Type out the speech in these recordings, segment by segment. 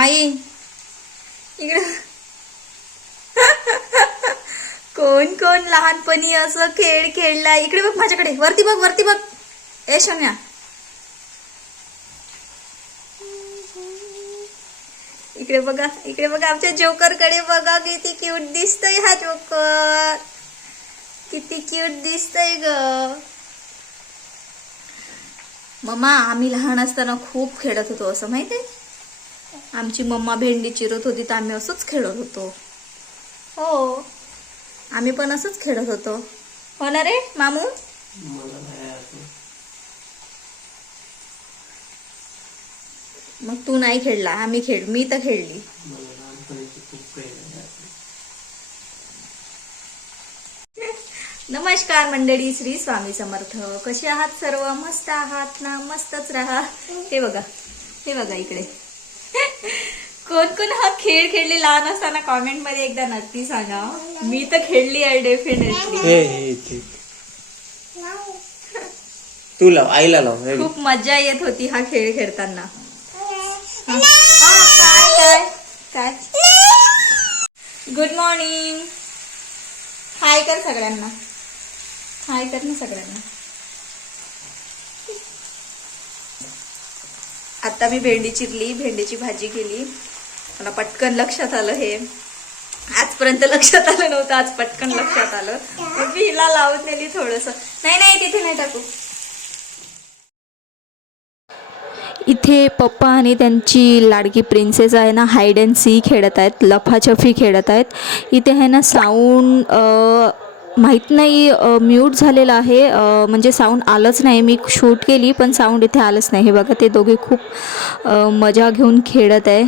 माई इकडे. कोण कोण लहानपणी असं खेळ खेळला? इकडे बघ माझ्याकडे. वरती बघ वरती बघ. ए शम्या इकडे बघा इकडे बघा. आमच्या जोकरकडे बघा. किती क्यूट दिसतोय हा जोकर. किती क्यूट दिसतोय ग. मम्मा आम्ही लहान असताना खूप खेळत होतो असं माहितीये? आहे आमची मम्मा भेंडी चिरत होती तर आम्ही असंच खेळत होतो. हो. आम्ही पण असंच खेळत होतो. हो ना रे मामू. मग तू नाही खेळला आम्ही खेळ मी तर खेळली. नमस्कार मंडळी श्री स्वामी समर्थ. कसे आहात सर्व? मस्त आहात ना? मस्तच राहा. हे बघा हे बघा इकडे. कोण कोण हा खेळ खेळले लहान असताना कॉमेंटमध्ये एकदा नक्की सांगा. मी तर खेळली आहे डेफिनेटली हे हे तू लाव आईला लाव खूप मजा येत होती हा खेळ खेळताना. हा, काय काय? काय? गुड मॉर्निंग हाय कर सगळ्यांना. हाय कर ना सगळ्यांना. आता मी भेंडी चिरली भेंडीची भाजी केली. मला पटकन लक्षात आलं हे. आजपर्यंत लक्षात आलं नव्हतं आज पटकन लक्षात आलं. मी हिला लावत नेली थोडस. नाही नाही तिथे नाही टाकू. इथे पप्पा आणि त्यांची लाडकी प्रिन्सेस आहे ना हाईड अँड सी खेळत आहेत लफाछफी खेळत आहेत. इथे आहे ना साऊंड माहीत नाही म्यूट झालेलं आहे. म्हणजे साऊंड आलंच नाही. मी शूट केली पण साऊंड इथे आलंच नाही. हे बघा ते दोघे खूप मजा घेऊन खेळत आहे.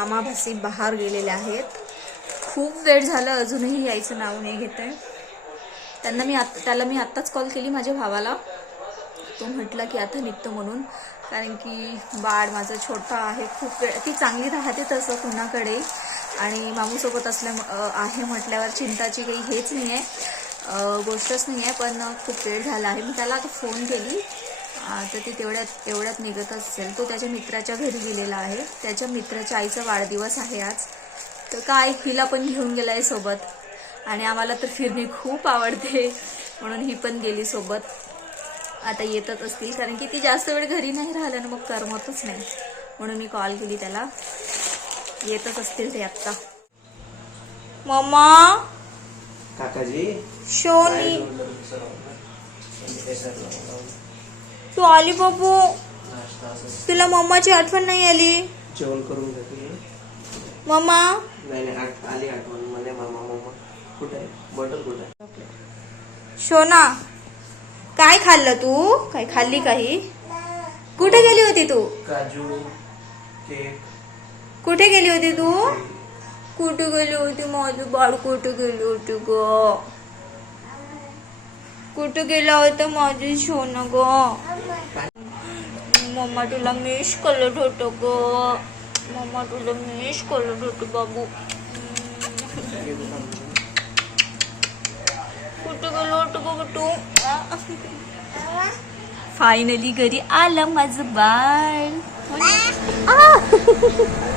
मामा भासी बाहेर गेलेले आहेत. खूप वेळ झालं अजूनही यायचं नाव नाही घेत आहे त्यांना मी आत त्याला मी आत्ताच कॉल केली माझ्या भावाला. तो म्हटला की आता निघतो म्हणून. कारण की बाळ माझं छोटा आहे खूप वेळ ती चांगली राहते तसं कुणाकडे. आणि मामूसोबत असल्या आहे म्हटल्यावर चिंताची काही हेच नाही आहे गोष्टच नाही आहे पण खूप वेळ झाला आहे. मी त्याला आता फोन केली. तर ती तेवढ्यात एवढ्यात निघत असेल. तो त्याच्या मित्राच्या घरी गेलेला आहे. त्याच्या मित्राच्या आईचा वाढदिवस आहे आज. तर काय हिला पण घेऊन गेला आहे सोबत? आणि आम्हाला तर फिरणे खूप आवडते. म्हणून ही पण गेली सोबत. आता येतच असतील कारण की ती जास्त वेळ घरी नाही राहिलं ना मग करमतच नाही. म्हणून मी कॉल केली त्याला. येतच असतील ते आत्ता. मम्मा? काकाजी? शोनी? तू आली बाबू. तुला मम्माची आठवण नाही आली? जेवण करून घेते मम्मा नाही नाही आठ- आली आठवण. म्हणे मामा मामा. कुठे आहे? बटर कुठे आहे? शोना काय खाल्लं तू? काय खाल्ली काही? कुठे गेली होती तू? काजू केक. कुठे गेली होती तू? कुठे गेली होती माझं बाळ? कुठे गेली होती ग? कुठं गेला होता? माझी सोन ग. मम्मा तुला मिस करत होतो ग. मम्मा तुला मिस करत होतो बाबू. कुठं गेलो होतो बाबा तू? फायनली घरी आलं माझं बाळ. हो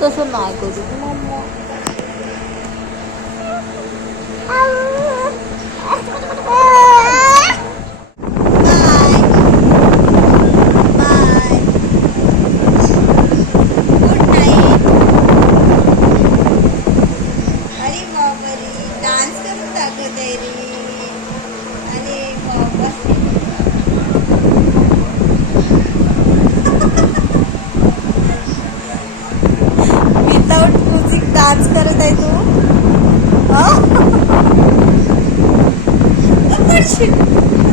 तसं नाही करू मम्मा अरे बाबा रे डान्स करून दाखवत आहे रे अरे बाबा विदाउट म्युझिक डान्स करत आहे तू?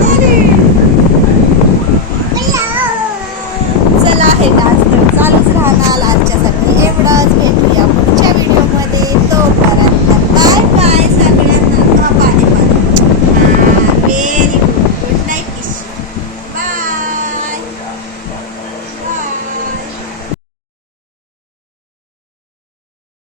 अरे. चला हे डान्स तर चालूच राहणार आजच्या